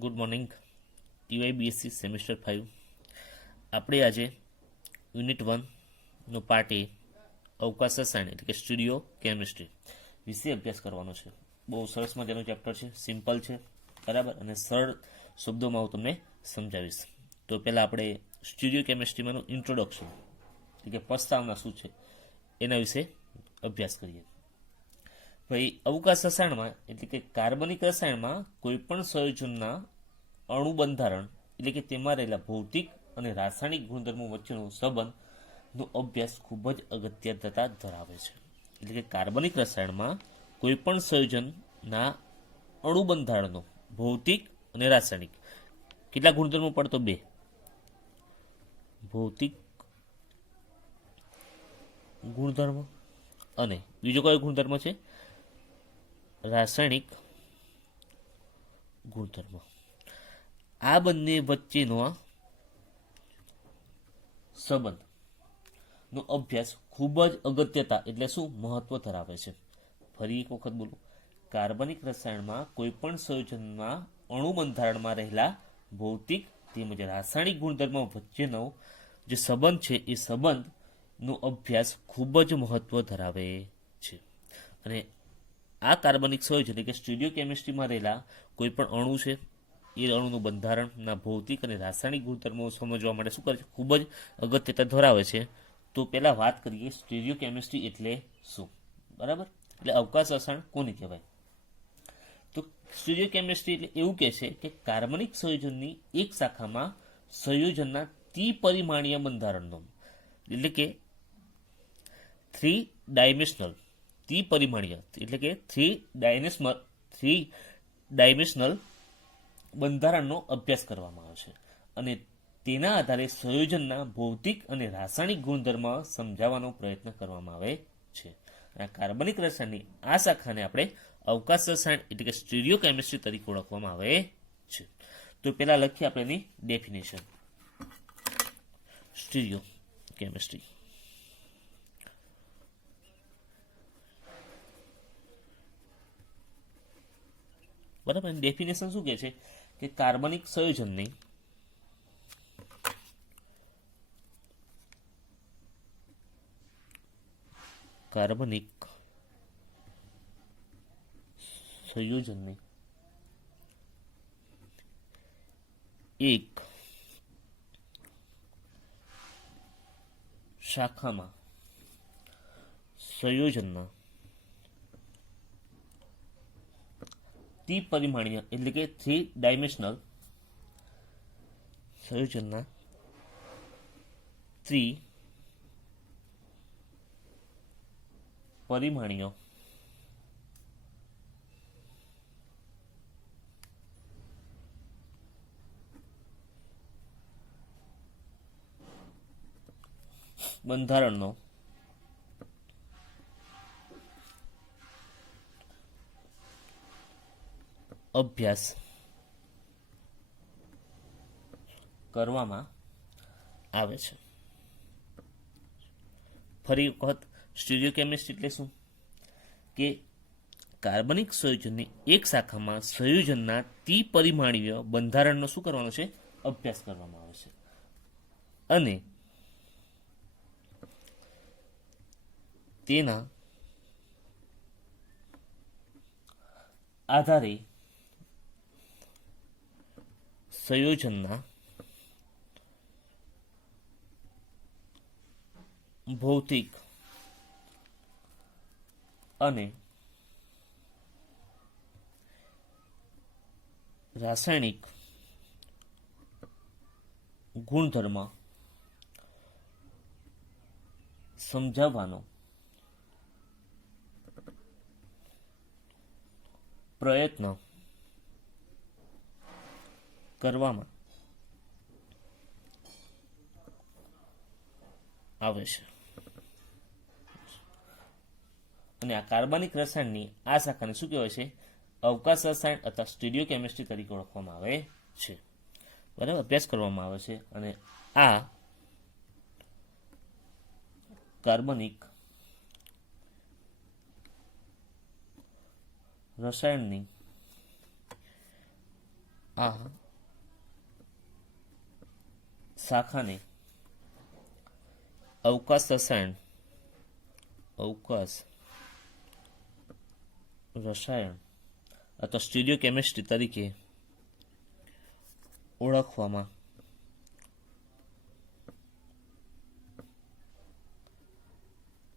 Good morning. TY BSc semester 5 આપણે આજે unit 1નો part એ અવકાશ રસાયણ એટલે કે સ્ટુડિયો કેમિસ્ટ્રી વિશે અભ્યાસ કરવાનો છે. બહુ સરસ મજાનું ચેપ્ટર છે, સિમ્પલ છે, બરાબર, અને સરળ શબ્દોમાં હું તમને સમજાવીશ. તો પહેલાં આપણે સ્ટુડિયો કેમિસ્ટ્રીમાંનું ઇન્ટ્રોડક્શન એટલે કે પ્રસ્તાવના શું છે એના વિશે અભ્યાસ કરીએ. ભાઈ, અવકાશ રસાયણમાં એટલે કે કાર્બનિક રસાયણમાં કોઈપણ સંયોજનના અણુ બંધારણ એટલે કે તેમાં રહેલા ભૌતિક અને રાસાયણિક ગુણધર્મો વચ્ચેનો સંબંધનો અભ્યાસ ખૂબ જ અગત્યતા ધરાવે છે. એટલે કે કાર્બનિક રસાયણમાં કોઈપણ સંયોજનના અણુ બંધારણનો ભૌતિક અને રાસાયણિક કેટલા ગુણધર્મો પડતો? 2. ભૌતિક ગુણધર્મ અને બીજો કયો ગુણધર્મ છે? રાસાયણિક ગુણધર્મ. આ બંને વચ્ચેનો સંબંધનો અભ્યાસ ખૂબ જ અગત્યતા એટલે શું મહત્વ ધરાવે છે. ફરી એક વખત બોલું, કાર્બનિક રસાયણમાં કોઈપણ સંયોજનમાં અણુ બંધારણમાં રહેલા ભૌતિક તેમજ રાસાયણિક ગુણધર્મો વચ્ચેનો જે સંબંધ છે એ સંબંધનો અભ્યાસ ખૂબ જ મહત્વ ધરાવે છે. અને આ કાર્બનિક સંયોજન એટલે કે સ્ટુડિયો કેમિસ્ટ્રીમાં રહેલા કોઈ પણ અણુ છે એ અણુનું બંધારણના ભૌતિક અને રાસાયણિક ગુણધર્મો સમજવા માટે શું કરે છે? ખૂબ જ અગત્યતા ધરાવે છે. તો પહેલાં વાત કરીએ સ્ટુડિયો કેમિસ્ટ્રી એટલે શું, બરાબર? એટલે અવકાશ રસાયણ કોને કહેવાય? તો સ્ટુડિયો કેમિસ્ટ્રી એટલે એવું કહે છે કે કાર્બનિક સંયોજનની એક શાખામાં સંયોજનના ત્રિપરિમાણીય બંધારણનો એટલે કે 3 ડાયમેન્શનલ ત્રિપરિમાણીય એટલે કે 3 ડાયમેન્શનલ બંધારણનો અભ્યાસ કરવામાં આવે છે અને તેના આધારે સંયોજનના ભૌતિક અને રાસાયણિક ગુણધર્મ સમજાવવાનો પ્રયત્ન કરવામાં આવે છે. અને કાર્બનિક રસાયણની આ શાખાને આપણે અવકાશ રસાયણ એટલે કે સ્ટીરિયો કેમિસ્ટ્રી તરીકે ઓળખવામાં આવે છે. તો પહેલા લખીએ આપણે એની ડેફિનેશન. સ્ટીરિયો કેમિસ્ટ્રી બરાબર. ડેફિનેશન શું કહે છે કે કાર્બનિક સંયોજનની એક શાખામાં સંયોજનના ત્રિપરિમાણીય એટલે કે 3 ડાયમેન્શનલ સંયોજનના ત્રિપરિમાણીય બંધારણનો અભ્યાસ કરવામાં આવે છે. ફરી વખત સ્ટીરિયો કેમિસ્ટ્રી એટલે શું કે કાર્બનિક સંયોજનની એક શાખામાં સંયોજનના ત્રિપરિમાણીય બંધારણનો શું કરવાનો છે? અભ્યાસ કરવામાં આવે છે અને તેના આધારે સંયોજનના ભૌતિક અને રાસાયણિક ગુણધર્મ સમજાવવાનો પ્રયત્ન કરવામાં આવે છે. અને આ કાર્બનિક રસાયણની આ શાખાને શું કહેવાય છે? અવકાશ રસાયણ અથવા સ્ટીરિયો કેમિસ્ટ્રી તરીકે ઓળખવામાં આવે છે. બરાબર, અભ્યાસ કરવામાં આવે છે. અને આ કાર્બનિક રસાયણની આ શાખાને અવકાશ રસાયણ અથવા સ્ટીરિયો કેમિસ્ટ્રી તરીકે ઓળખવામાં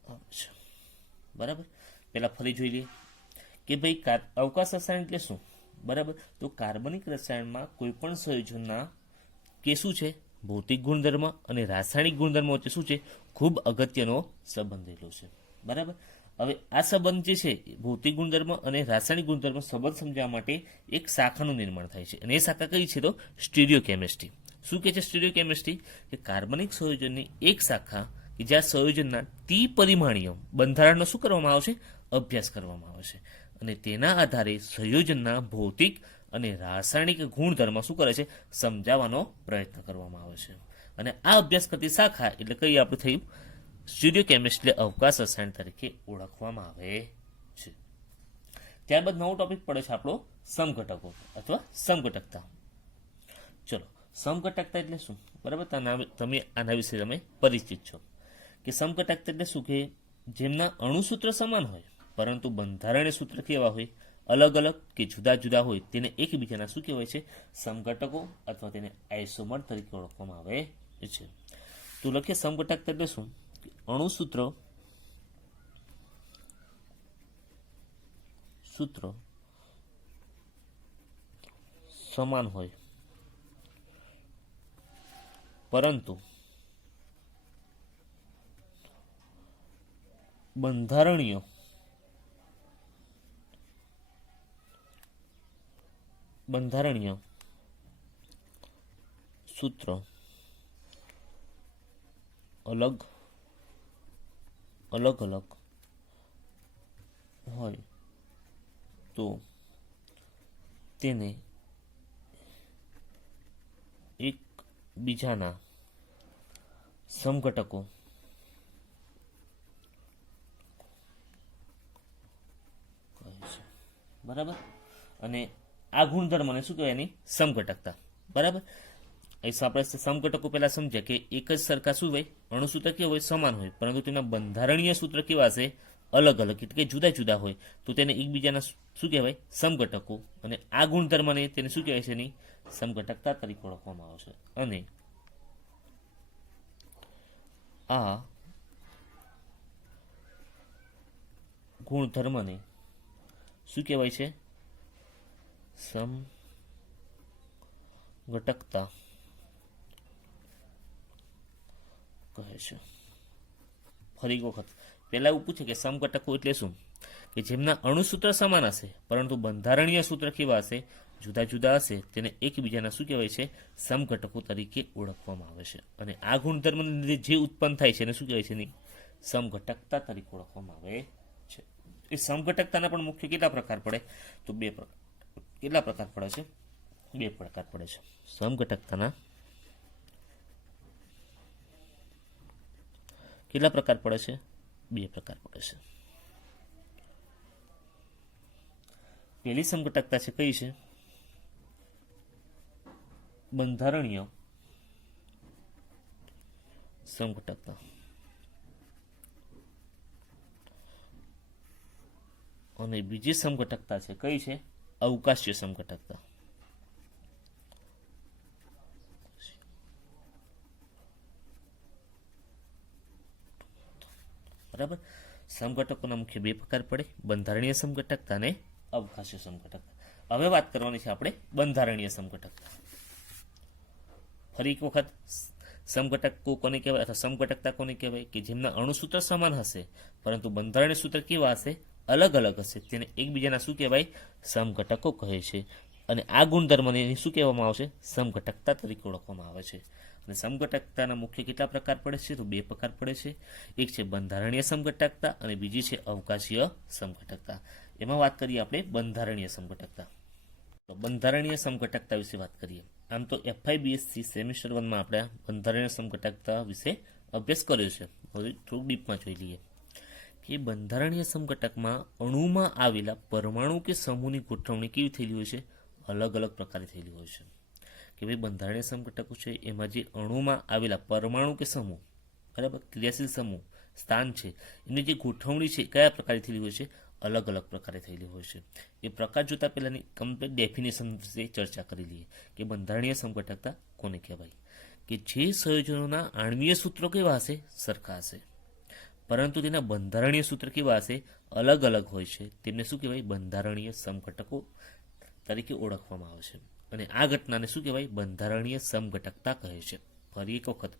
આવે છે. બરાબર, પહેલા ફરી જોઈ લઈએ કે ભાઈ અવકાશ રસાયણ એટલે શું. બરાબર, તો કાર્બનિક રસાયણમાં કોઈ પણ સંયોજનના કે શું છે ભૌતિક ગુણધર્મ અને રાસાયણિક ગુણધર્મો વચ્ચે શું છે ખૂબ અગત્યનો સંબંધ રહેલો છે. બરાબર, હવે આ સંબંધ જે છે ભૌતિક ગુણધર્મ અને રાસાયણિક ગુણધર્મ સંબંધ સમજાવવા માટે એક શાખાનું નિર્માણ થાય છે અને એ શાખા કઈ છે તો સ્ટીરિયો કેમિસ્ટ્રી. શું કહે છે સ્ટીરિયો કેમિસ્ટ્રી? કે કાર્બનિક સંયોજનની એક શાખા કે જ્યાં સંયોજનના ત્રિપરિમાણીય બંધારણનો શું કરવામાં આવશે અભ્યાસ કરવામાં આવશે અને તેના આધારે સંયોજનના ભૌતિક અને રાસાયણિક ગુણધર્મ શું કરે છે સમજાવવાનો પ્રયત્ન કરવામાં આવે છે. અને આ અભ્યાસ કરતી શાખા એટલે કઈ આપણે થયું સ્ટીરિયો કેમિસ્ટ્રી અવકાશ રસાયણ તરીકે ઓળખવામાં આવે છે. ત્યારબાદ નવો ટોપિક પડે છે આપણો સમઘટકો અથવા સમઘટકતા. ચલો, સમઘટકતા એટલે શું? બરાબર, તમે આના વિશે તમે પરિચિત છો કે સમઘટકતા એટલે શું કે જેમના અણુસૂત્ર સમાન હોય પરંતુ બંધારણીય સૂત્ર કેવા હોય અલગ અલગ કે જુદા જુદા હોય તેને એકબીજાના શું કહેવાય છે સમઘટકો અથવા તેને આઇસોમર તરીકે ઓળખવામાં આવે છે. તો લખીએ સમઘટકતા એટલે શું? અણુસૂત્ર સમાન હોય પરંતુ બંધારણીય સૂત્ર અલગ હોય તો તેને એકબીજાના સમઘટકો કહે છે. બરાબર, અને આ ગુણધર્મને શું કહેવાય એની સમઘટકતા. બરાબર, આપણે સમઘટકો પહેલા સમજ્યા કે એક જ સરખા શું હોય અણુસૂત્ર કેવા હોય સમાન હોય પરંતુ તેના બંધારણીય સૂત્ર કેવા હશે અલગ અલગ એટલે કે જુદા જુદા હોય તો તેને એકબીજાના શું કહેવાય સમઘટકો અને આ ગુણધર્મને તેને શું કહેવાય છે એની સમઘટકતા તરીકે ઓળખવામાં આવે છે. અને આ ગુણધર્મને શું કહેવાય છે સમઘટકતા કહે છે. ફરી એક વખત પહેલા એવું પૂછે કે સમઘટકો એટલે શું? કે જેમના અણુસૂત્ર સમાન હશે પરંતુ બંધારણીય સૂત્ર કેવા હશે જુદા જુદા હશે તેને એકબીજાના શું કહેવાય છે સમઘટકો તરીકે ઓળખવામાં આવે છે. અને આ ગુણધર્મને લીધે જે ઉત્પન્ન થાય છે એને શું કહેવાય છે એની સમઘટકતા તરીકે ઓળખવામાં આવે છે. એ સમઘટકતાના પણ મુખ્ય કેટલા પ્રકાર પડે તો બે પ્રકાર. કેટલા પ્રકાર પડે છે? બે પ્રકાર પડે છે. સમઘટકતાના કેટલા પ્રકાર પડે છે? બે પ્રકાર પડે છે. પહેલી સમઘટકતા છે કઈ છે? બંધારણીય સમઘટકતા. અને બીજી સમઘટકતા છે કઈ છે? અવકાશીય સમઘટકતા. બરાબર, સમઘટકોના મુખ્ય બે પ્રકાર પડે બંધારણીય સમઘટકતા અને અવકાશીય સમઘટકતા. હવે વાત કરવાની છે આપણે બંધારણીય સમઘટકતા. ફરી એક વખત સમઘટકો કોને કહેવાય અથવા સમઘટકતા કોને કહેવાય? કે જેમના અણુસૂત્ર સમાન હશે પરંતુ બંધારણીય સૂત્ર કેવા હશે અલગ અલગ હશે તેને એકબીજાના શું કહેવાય સમઘટકો કહે છે. અને આ ગુણધર્મને શું કહેવામાં આવશે સમઘટકતા તરીકે ઓળખવામાં આવે છે. અને સમઘટકતાના મુખ્ય કેટલા પ્રકાર પડે છે તો બે પ્રકાર પડે છે. એક છે બંધારણીય સમઘટકતા અને બીજી છે અવકાશીય સમઘટકતા. એમાં વાત કરીએ આપણે બંધારણીય સમઘટકતા. તો બંધારણીય સમઘટકતા વિશે વાત કરીએ. આમ તો FIBSC સેમિસ્ટર 1 માં આપણે બંધારણીય સમઘટકતા વિશે અભ્યાસ કર્યો છે. હવે થોડુંક ડીપમાં જોઈ લઈએ કે બંધારણીય સમઘટકમાં અણુમાં આવેલા પરમાણુ કે સમૂહની ગોઠવણી કેવી થયેલી હોય છે અલગ અલગ પ્રકારે થયેલી હોય છે. કે ભાઈ બંધારણીય સમઘટકો છે એમાં જે અણુમાં આવેલા પરમાણુ કે સમૂહ, બરાબર, ક્રિયાશીલ સમૂહ સ્થાન છે એની જે ગોઠવણી છે કયા પ્રકારે થયેલી હોય છે, અલગ અલગ પ્રકારે થયેલી હોય છે. એ પ્રકાર જોતા પહેલાની કમ્પ્લીટ ડેફિનેશન વિશે ચર્ચા કરી લઈએ કે બંધારણીય સમઘટકતા કોને કહેવાય. કે જે સંયોજનોના આણ્વીય સૂત્રો કેવા હશે, સરખા હશે, પરંતુ તેના બંધારણીય સૂત્ર કેવા હશે, અલગ અલગ હોય છે. તેમને શું કહેવાય, બંધારણીય સમઘટકો તરીકે ઓળખવામાં આવે છે. અને આ ઘટનાને શું કહેવાય, બંધારણીય સમઘટકતા કહે છે. ફરી એક વખત,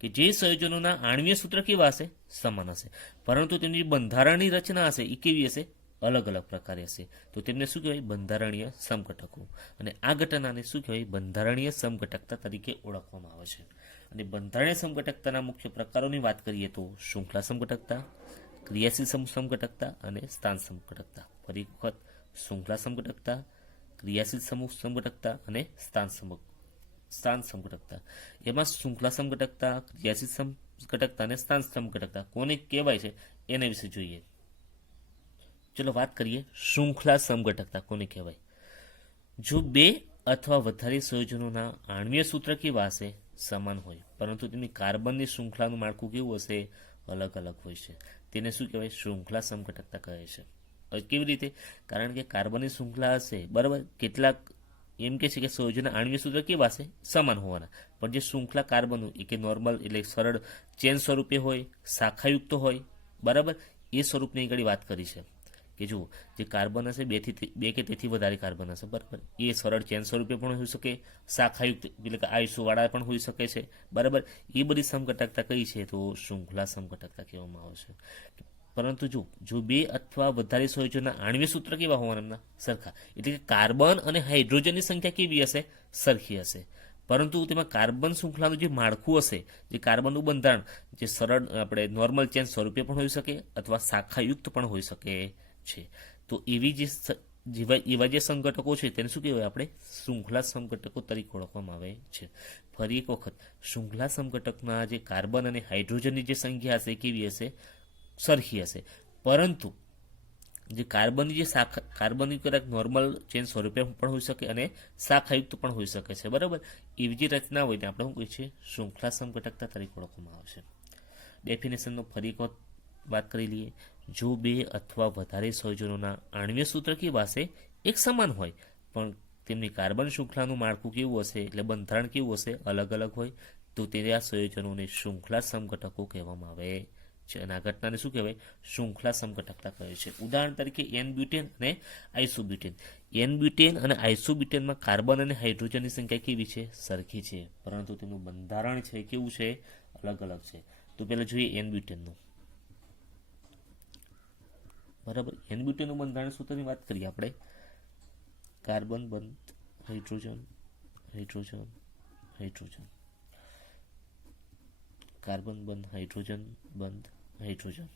કે જે સંયોજનોના આણ્વીય સૂત્ર કેવા હશે, સમાન હશે, પરંતુ તેમની બંધારણની રચના હશે એ કેવી હશે, અલગ અલગ પ્રકારે હશે, તો તેમને શું કહેવાય, બંધારણીય સમઘટકો. અને આ ઘટનાને શું કહેવાય, બંધારણીય સમઘટકતા તરીકે ઓળખવામાં આવે છે. અને બંધારણીય સમઘટકતાના મુખ્ય પ્રકારોની વાત કરીએ તો શૃંખલા સમઘટકતા, ક્રિયાશીલ સમઘટકતા અને સ્થાન સમઘટકતા. ફરી એક વખત, શૃંખલા સમઘટકતા, ક્રિયાશીલ સમઘટકતા અને સ્થાન સમઘટકતા. એમાં શૃંખલા સમઘટકતા, ક્રિયાશીલ સમઘટકતા અને સ્થાન સમઘટકતા કોને કહેવાય છે એના વિશે જોઈએ. ચલો વાત કરીએ, શૃંખલા સમઘટકતા કોને કહેવાય. જો બે અથવા વધારે સંયોજનોના આણ્વીય સૂત્ર કેવા હશે, સમાન હોય, પરંતુ તેમની કાર્બનની શૃંખલાનું માળખું કેવું હશે, અલગ અલગ હોય છે, તેને શું કહેવાય, શૃંખલા સમઘટકતા કહે છે. કેવી રીતે, કારણ કે કાર્બનની શૃંખલા હશે, બરાબર, કેટલાક એમ કે છે કે સંયોજનના આણ્વીય સૂત્ર કેવા હશે, સમાન હોવાના, પણ જે શૃંખલા કાર્બનનું એ કે નોર્મલ એટલે સરળ ચેન સ્વરૂપે હોય, શાખાયુક્ત હોય, બરાબર, એ સ્વરૂપની આગળ વાત કરી છે. કે જુઓ, જે કાર્બન હશે બે કે તેથી વધારે કાર્બન હશે, બરાબર, એ સરળ ચેન સ્વરૂપે પણ હોઈ શકે, શાખાયુક્ત એટલે કે આઈસોવાળા પણ હોઈ શકે છે, બરાબર. એ બધી સમઘટકતા કઈ છે, તો શૃંખલા સમઘટકતા કહેવામાં આવે છે. પરંતુ જો બે અથવા વધારે સંયોજનના આણ્વીય સૂત્ર કેવા હોવાના, સરખા, એટલે કે કાર્બન અને હાઇડ્રોજનની સંખ્યા કેવી હશે, સરખી હશે, પરંતુ તેમાં કાર્બન શૃંખલાનું જે માળખું હશે, જે કાર્બનનું બંધારણ, જે સરળ આપણે નોર્મલ ચેન સ્વરૂપે પણ હોઈ શકે અથવા શાખાયુક્ત પણ હોઈ શકે છે. તો એવા જે સંઘટકો છે તેને શું કહેવાય, આપણે શૃંખલા સમઘટકો તરીકે ઓળખવામાં આવે છે. ફરી એક વખત, શૃંખલા સમઘટકના જે કાર્બન અને હાઇડ્રોજનની જે સંખ્યા હશે કેવી હશે, સરખી હશે, પરંતુ જે કાર્બનની કાર્બનની કદાચ નોર્મલ ચેન સ્વરૂપે પણ હોઈ શકે અને શાખાયુક્ત પણ હોઈ શકે છે, બરાબર. એવી જે રચના હોય ને આપણે શું કહીએ છીએ, શૃંખલા સમઘટકતા તરીકે ઓળખવામાં આવે છે. ડેફિનેશનનો ફરી એક વાત કરી લઈએ. જો બે અથવા વધારે સંયોજનોના આણ્વીય સૂત્ર કેવા હશે, એક સમાન હોય, પણ તેમની કાર્બન શૃંખલાનું માળખું કેવું હશે, એટલે બંધારણ કેવું હશે, અલગ અલગ હોય, તો તે આ સંયોજનોને શૃંખલા સમઘટકો કહેવામાં આવે છે. અને આ ઘટનાને શું કહેવાય, શૃંખલા સમઘટકતા કહે છે. ઉદાહરણ તરીકે એન બ્યુટેન અને આઇસોબ્યુટેન. એન બ્યુટેન અને આઇસોબ્યુટેનમાં કાર્બન અને હાઇડ્રોજનની સંખ્યા કેવી છે, સરખી છે, પરંતુ તેનું બંધારણ છે કેવું છે, અલગ અલગ છે. તો પહેલા જોઈએ એન બ્યુટેનનું, બરાબર. એન બ્યુટેનનું બંધારણ સૂત્રની વાત કરીએ આપણે, કાર્બન બંધ હાઇડ્રોજન, હાઇડ્રોજન, હાઇડ્રોજન, કાર્બન બંધ હાઇડ્રોજન, બંધ હાઇડ્રોજન,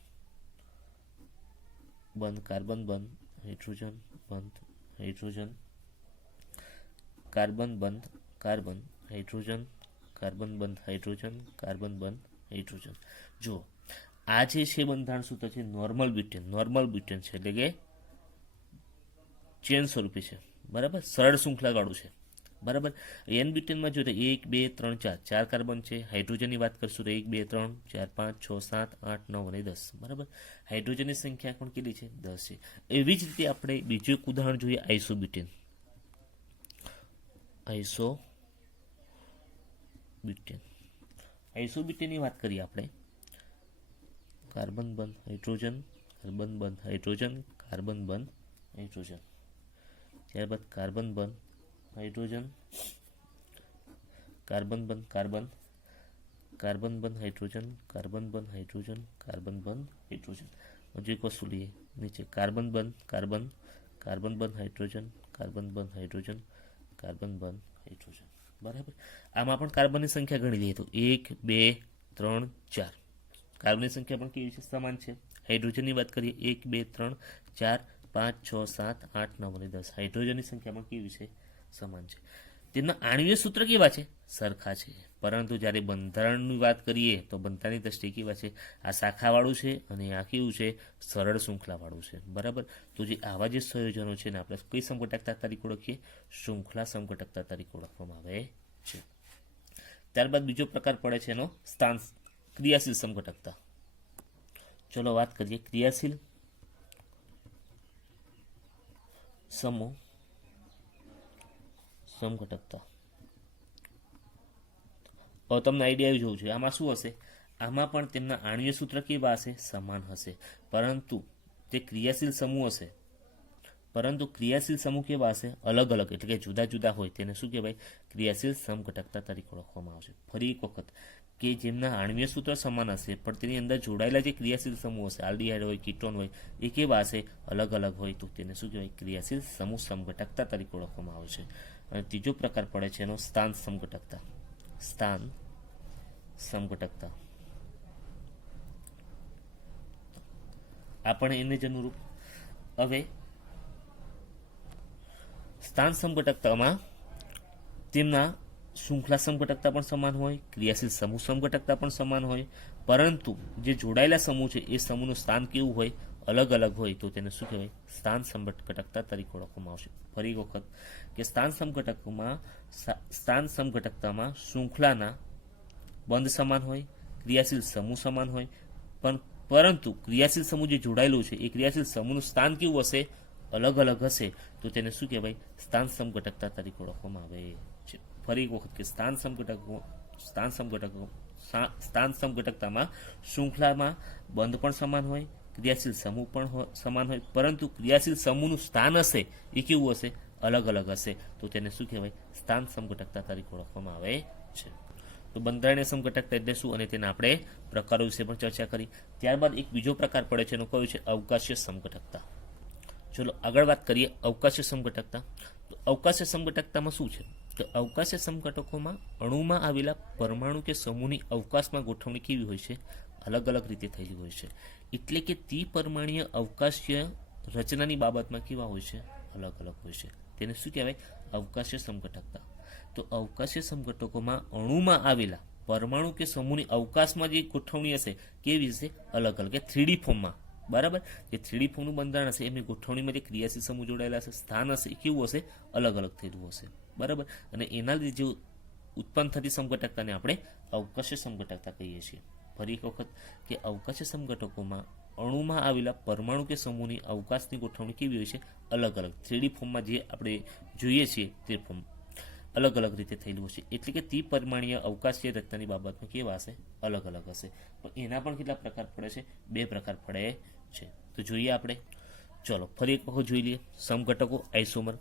બંધ કાર્બન, બંધ હાઇડ્રોજન, બંધ હાઇડ્રોજન, કાર્બન બંધ કાર્બન હાઇડ્રોજન, કાર્બન બંધ હાઇડ્રોજન, કાર્બન બંધ હાઇડ્રોજન. જુઓ, આ જે છે બંધારણ સૂત્ર છે નોર્મલ બ્યુટેન છે, એટલે કે ચેન સ્વરૂપે છે, બરાબર, સરળ શૃંખલા વાળું છે, બરાબર. એન બ્યુટેનમાં જોઈએ તો 1 2 3 4 4 કાર્બન છે. હાઇડ્રોજનની વાત કરશું તો 1 2 3 4 5 6 7 8 9 અને 10, બરાબર. હાઇડ્રોજનની સંખ્યા પણ કેટલી છે, 10 છે. એવી જ રીતે આપણે બીજું એક ઉદાહરણ જોઈએ, આઇસોબ્યુટેન. આઇસોબ્યુટેનની વાત કરીએ આપણે, કાર્બન બંધ હાઇડ્રોજન, કાર્બન બંધ હાઇડ્રોજન, કાર્બન બંધ હાઇડ્રોજન, ત્યારબાદ કાર્બન બંધ હાઇડ્રોજન, કાર્બન બંધ કાર્બન, કાર્બન બંધ હાઇડ્રોજન, કાર્બન બંધ હાઇડ્રોજન, કાર્બન બંધ હાઇડ્રોજન. હજુ એક વસ્તુ લઈએ નીચે, કાર્બન બંધ કાર્બન, કાર્બન બંધ હાઇડ્રોજન, કાર્બન બંધ હાઇડ્રોજન, કાર્બન બંધ હાઇડ્રોજન, બરાબર. આમાં પણ કાર્બનની સંખ્યા ગણી લઈએ તો 1 2 3 4, કાર્બનની સંખ્યા પણ કેવી છે, સમાન છે. હાઇડ્રોજનની વાત કરીએ 1 2 3 4 5 6 7 8 9 અને 10, હાઇડ્રોજનની સંખ્યા પણ કેવી છે, સમાન છે. તેમના આણ્વીય સૂત્ર કેવા છે? સરખા છે. પરંતુ જ્યારે બંધારણની વાત કરીએ તો બંધારણની દ્રષ્ટિએ કેવા છે? આ શાખાવાળું છે અને આ કેવું છે? સરળ શૃંખલાવાળું છે. બરાબર. તો જે આવા જે સંયોજનો છે ને આપણે કઈ સમઘટકતા તરીકે ઓળખીએ? શૃંખલા સમઘટકતા તરીકે ઓળખવામાં આવે છે. ત્યારબાદ બીજો પ્રકાર પડે છે એનો સ્થાન ક્રિયાશીલ સમઘટકતા. ચલો વાત કરીએ ક્રિયાશીલ સમૂહ સમઘટકતા. હવે તમને આઈડિયા આવી જવું જોઈએ આમાં શું હશે? આમાં પણ તેમના આણ્વીય સૂત્ર કેવા હશે? સમાન હશે. પરંતુ તે ક્રિયાશીલ સમૂહ હશે, પરંતુ ક્રિયાશીલ સમૂહ કેવા હશે? અલગ અલગ, એટલે કે જુદા જુદા હોય તેને શું કહેવાય? ક્રિયાશીલ સમઘટકતા તરીકે ઓળખવામાં આવશે. ફરી એક વખત, કે જેમના આણ્વીય સૂત્ર સમાન હશે પણ તેની અંદર જોડાયેલા જે ક્રિયાશીલ સમૂહ હશે, આલ્ડીહાઇડ હોય, કીટોન હોય, એ કેવા હશે? અલગ અલગ હોય તો તેને શું કહેવાય? ક્રિયાશીલ સમૂહ સમઘટકતા તરીકે ઓળખવામાં આવે છે. અને ત્રીજો પ્રકાર પડે છે એનો સ્થાન સમઘટકતા. સ્થાન સમઘટકતા આપણે એને જ અનુરૂપ. હવે સ્થાન સમઘટકતામાં તેમના શૃંખલા સમઘટકતા પણ સમાન હોય, ક્રિયાશીલ સમૂહ સમઘટકતા પણ સમાન હોય, પરંતુ જે જોડાયેલા સમૂહ છે એ સમૂહનું સ્થાન કેવું હોય? અલગ અલગ હોય તો તેને શું કહેવાય? સ્થાન સમઘટકતા તરીકે ઓળખવામાં આવશે. ફરી એક વખત, કે સ્થાન સમઘટકતામાં શૃંખલાના બંધ સમાન હોય, ક્રિયાશીલ સમૂહ સમાન હોય, પણ પરંતુ ક્રિયાશીલ સમૂહ જે જોડાયેલું છે એ ક્રિયાશીલ સમૂહનું સ્થાન કેવું હશે? અલગ અલગ હશે તો તેને શું કહેવાય? સ્થાન સમઘટકતા તરીકે ઓળખવામાં આવે છે. ફરી એક વખત, કે સ્થાન સમઘટકતામાં શૃંખલામાં બંધ પણ સમાન હોય, ક્રિયાશીલ સમૂહ પણ સમાન હોય, પરંતુ ક્રિયાશીલ સમૂહનું સ્થાન હશે એ કેવું હશે? અલગ અલગ હશે તો તેને શું કહેવાય? સ્થાન સમઘટકતા તરીકે ઓળખવામાં આવે છે. તો બંધારણીય સમઘટકતા એટલે શું અને તેના આપણે પ્રકારો વિશે પણ ચર્ચા કરી. ત્યારબાદ એક બીજો પ્રકાર પડે છે એનો કયો છે? અવકાશીય સમઘટકતા. ચલો આગળ વાત કરીએ અવકાશીય સમઘટકતા. તો અવકાશીય સમઘટકતામાં શું છે? તો અવકાશીય સમઘટકોમાં અણુમાં આવેલા પરમાણુ કે સમૂહની અવકાશમાં ગોઠવણી કેવી હોય છે? અલગ અલગ રીતે થયેલી હોય છે. એટલે કે ત્રિપરિમાણીય અવકાશીય રચનાની બાબતમાં કેવા હોય છે? અલગ અલગ હોય છે. તેને શું કહેવાય? અવકાશીય સમઘટકતા. તો અવકાશીય સમઘટકોમાં અણુમાં આવેલા પરમાણુ કે સમૂહની અવકાશમાં જે ગોઠવણી હશે કેવી હશે? અલગ અલગ, કે 3D ફોર્મમાં. બરાબર. જે 3D ફોર્મનું બંધારણ હશે એમની ગોઠવણીમાં જે ક્રિયાશીલ સમૂહ જોડાયેલા હશે, સ્થાન હશે એ કેવું હશે? અલગ અલગ થયેલું હશે. બરાબર. અને એના લીધે જે ઉત્પન્ન થતી સમઘટકતાને આપણે અવકાશીય સમઘટકતા કહીએ છીએ. ફરી એક વખત, કે અવકાશીય સમઘટકોમાં અણુમાં આવેલા પરમાણુ કે સમૂહની અવકાશની ગોઠવણી કેવી હોય છે? અલગ અલગ. 3D ફોર્મમાં જે આપણે જોઈએ છીએ તે ફોર્મ અલગ અલગ રીતે થયેલું હશે. એટલે કે ત્રિપરિમાણીય અવકાશીય રચનાની બાબતમાં કેવા હશે? અલગ અલગ હશે. પણ એના પણ કેટલા પ્રકાર પડે છે? 2 પ્રકાર પડે છે. તો જોઈએ આપણે. ચલો ફરી એક વખત જોઈ લઈએ. સમઘટકો, આઇસોમર.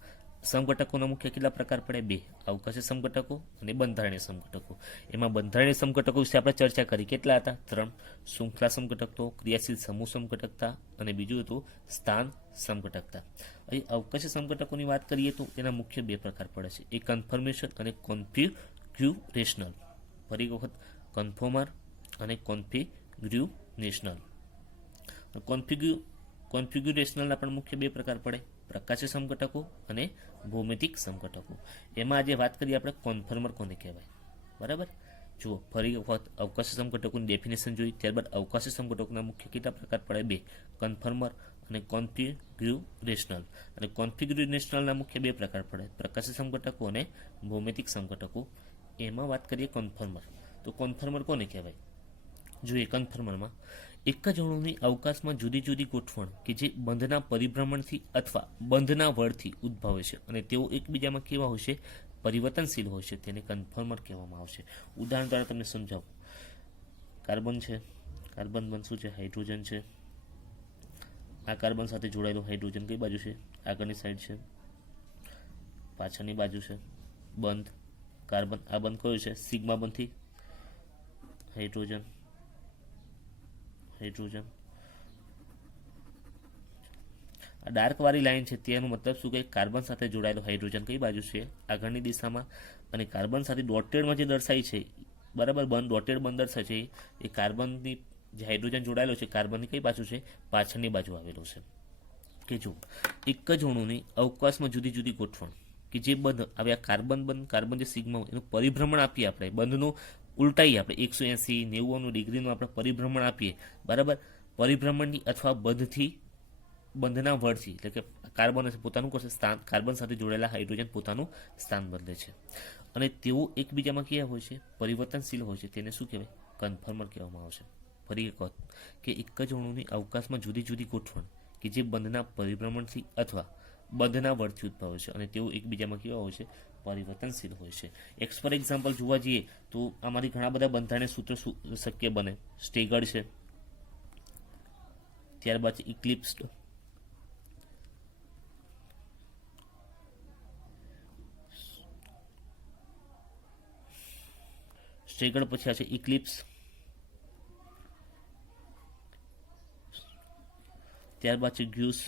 સમઘટકોના મુખ્ય કેટલા પ્રકાર પડે? 2. અવકાશીય સમઘટકો અને બંધારણીય સમઘટકો. એમાં બંધારણીય સમઘટકો વિશે આપણે ચર્ચા કરી. કેટલા હતા? 3. શૃંખલા સમઘટકો, ક્રિયાશીલ સમૂહ સમઘટકતા અને બીજું હતું સ્થાન સમઘટકતા. અહીં અવકાશીય સમઘટકોની વાત કરીએ તો તેના મુખ્ય 2 પ્રકાર પડે છે. એક કન્ફર્મેશન અને કોન્ફિગ્યુરેશનલ. ફરી એક વખત, કન્ફર્મર અને કોન્ફિગ્યુરેશનલ. કોન્ફિગ્યુરેશનલના પણ મુખ્ય 2 પ્રકાર પડે. પ્રકાશીય સમઘટકો અને ભૌમિતિક સમઘટકો. એમાં આજે વાત કરીએ આપણે કન્ફર્મર કોને કહેવાય. બરાબર. જુઓ ફરી વખત અવકાશી સમઘટકોની ડેફિનેશન જોઈ. ત્યારબાદ અવકાશી સમઘટકોના મુખ્ય કેટલા પ્રકાર પડે? 2. કન્ફર્મર અને કોન્ફિગ્યુરેશનલ. અને કોન્ફિગ્યુરેશનલના મુખ્ય 2 પ્રકાર પડે. પ્રકાશી સમઘટકો અને ભૌમિતિક સમઘટકો. એમાં વાત કરીએ કન્ફર્મર. તો કન્ફર્મર કોને કહેવાય? જોઈએ કન્ફર્મરમાં એક જ અણુની અવકાશમાં જુદી જુદી ગોઠવણ કે જે બંધના પરિભ્રમણથી અથવા બંધના બળથી ઉદ્ભવે છે અને તેઓ એકબીજામાં કેવા હોય છે? પરિવર્તનશીલ હોય છે. તેને કન્ફર્મર કહેવામાં આવશે. ઉદાહરણ દ્વારા તમને સમજાવું. કાર્બન છે, કાર્બન બંધ શું છે? હાઇડ્રોજન છે. આ કાર્બન સાથે જોડાયેલું હાઇડ્રોજન કઈ બાજુ છે? આગળની સાઈડ છે, પાછળની બાજુ છે. બંધ કાર્બન, આ બંધ કયો છે? સિગ્મા બંધથી હાઇડ્રોજન, હાઇડ્રોજન. આ ડાર્ક વાળી લાઈન છે તેનો મતલબ શું? કે કાર્બન સાથે જોડાયેલો હાઇડ્રોજન કઈ બાજુ છે? આગળની દિશામાં. અને કાર્બન સાથે ડોટેડમાં જે દર્શાય છે, બરાબર, બંધ ડોટેડ બંધ દર્શાય છે એ કાર્બનની જે હાઇડ્રોજન જોડાયેલો છે કાર્બનની કઈ બાજુ છે? પાછળની બાજુ આવેલો છે. કે જો એક જ અણુની અવકાશમાં જુદી જુદી ગોઠવણ કે જે બંધ હવે આ કાર્બન જે સિગ્મા હોય એનું પરિભ્રમણ આપીએ આપણે, બંધનું ઉલટાઈએ આપણે 180 90 ડિગ્રીનું આપણે પરિભ્રમણ આપીએ, બરાબર. પરિભ્રમણની અથવા બંધના વળથી, એટલે કે કાર્બન પોતાનું કરશે સ્થાન, કાર્બન સાથે જોડાયેલા હાઇડ્રોજન પોતાનું સ્થાન બદલે છે, અને તેઓ એકબીજામાં કેવા હોય છે? પરિવર્તનશીલ હોય છે. તેને શું કહેવાય? કન્ફર્મર કહેવામાં આવશે. ફરી એક વખત કે એક જ અણુની અવકાશમાં જુદી જુદી ગોઠવણ કે જે બંધના પરિભ્રમણથી અથવા બંધના બળથી ઉદ્ભવે છે, અને તેઓ એકબીજામાં કેવા હોય છે? પરિવર્તનશીલ હોય છે. ફોર એક્ઝામ્પલ જોવા જઈએ તો આમાંથી ઘણા બધા બંધારણીય સૂત્રો શક્ય બને. સ્ટેગર્ડ છે, ત્યારબાદ છે ઇક્લિપ્સ, સ્ટેગર્ડ પછી આ છે ઇક્લિપ્સ, ત્યારબાદ છે ગ્યુસ,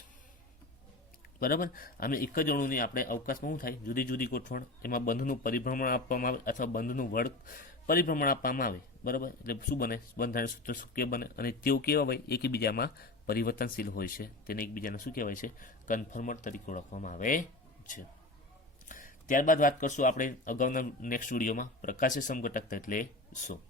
બરાબર. આમે એક જ અણુની આપણે અવકાશમાં શું થાય? જુદી જુદી ગોઠવણ, એમાં બંધનું પરિભ્રમણ આપવામાં આવે અથવા બંધનું વળ પરિભ્રમણ આપવામાં આવે, બરાબર. એટલે શું બને? બંધારણ સૂત્ર શક્ય બને, અને તેઓ કેવા હોય? એકબીજામાં પરિવર્તનશીલ હોય છે. તેને એકબીજાને શું કહેવાય છે? કન્ફર્મર તરીકે ઓળખવામાં આવે છે. ત્યારબાદ વાત કરશું આપણે અગાઉના નેક્સ્ટ વિડીયોમાં પ્રકાશીય સમઘટકતા એટલે શું.